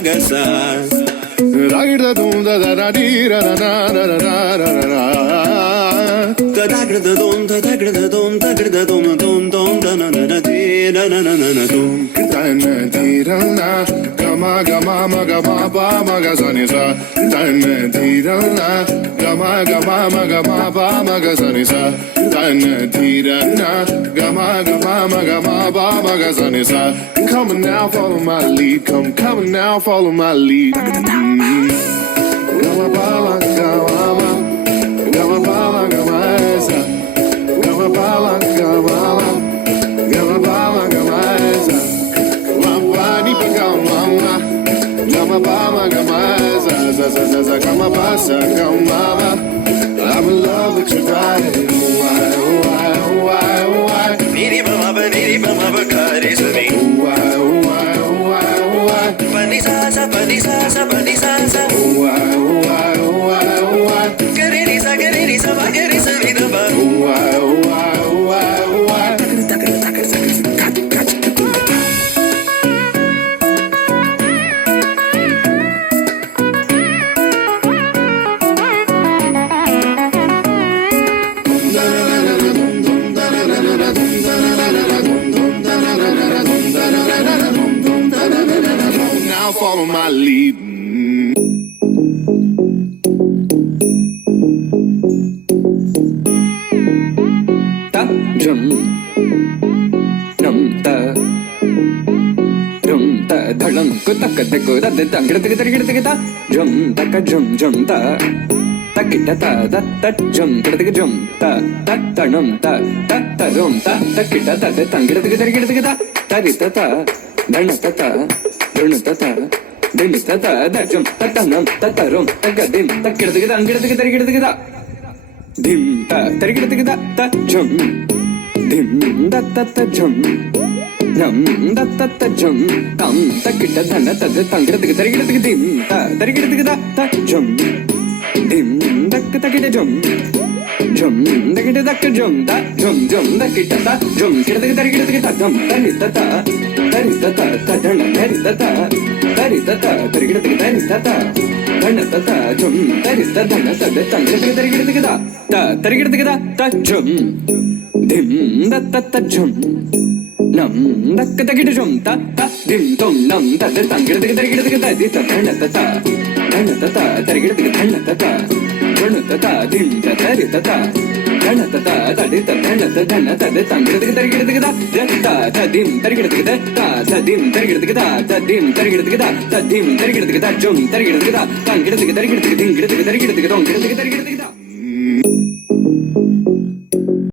magasa. Ragda dum da da da dee da da da da da da da da. Da da da dum da da da dum da da dum dum dum da na na na dee na na na na na dum. Dan dee da na gama gama ma gama ba ma ga sa ni sa. Dan dee da na gama gama ma gama ba ma ga sa ni sa. Dan dee da na gama gama ma gama ba ma ga sa ni sa. Come on now, follow my lead. Come now, follow my lead. Gama ba ma gama ma gama ba ma gama sa. Gama ba ma gama ma gama ba ma gama sa. Gama ni pa gama ma gama ba ma gama sa sa sa sa sa gama ba sa gama ma. I'm in love with your body. Why, why, why, why? Niri ba ba kare sa mi. Why, why, why, why? Pani sa sa pani sa sa pani sa sa. Why, why, why, why? Kare ni sa ba kare sa mi da ba. Why, why, why, why? Now follow my lead. Ta jum num ta rum ta dhalam ku tak tak ku da da ngir tik tik tik ta jum tak jum jum ta takita ta da ta jum tik jum ta ta tanum ta ta rum ta takita ta da ngir tik tik ta tari ta ta dana ta ta dun ta ta din ta ta da jum ta tanum ta rum ta dim takita tik ngir tik ta dim ta tarikita tikita ta jum dim da ta ta jum nam da ta ta jum tam takita dhana ta tangira tik tarikita tik dim ta tarikita tikita ta jum dim dak takita jum jum dakita dak jum da jum jum dakita ta jum kita tik tarikita tikita dum tarita ta ta dhana tarita ta tarikita tikita ta dhana ta jum tarita dhana ta tangira tik tarikita tikita ta tarikita tikita ta jum dim da ta jum nam dak takita jum ta dim tom nam ta tangira tik tarikita tikita di ta dhana ta tarikita tikita dhana ta dhana ta dim ta tarita ta dhana ta di ta dhana ta tangira tik tarikita tikita ta dim tarikita tikita ta dim tarikita tikita ta dim tarikita tikita ta dim tarikita tikita jum tarikita tikita tangira tik tarikita tikita ding tarikita tikita dong tarikita tikita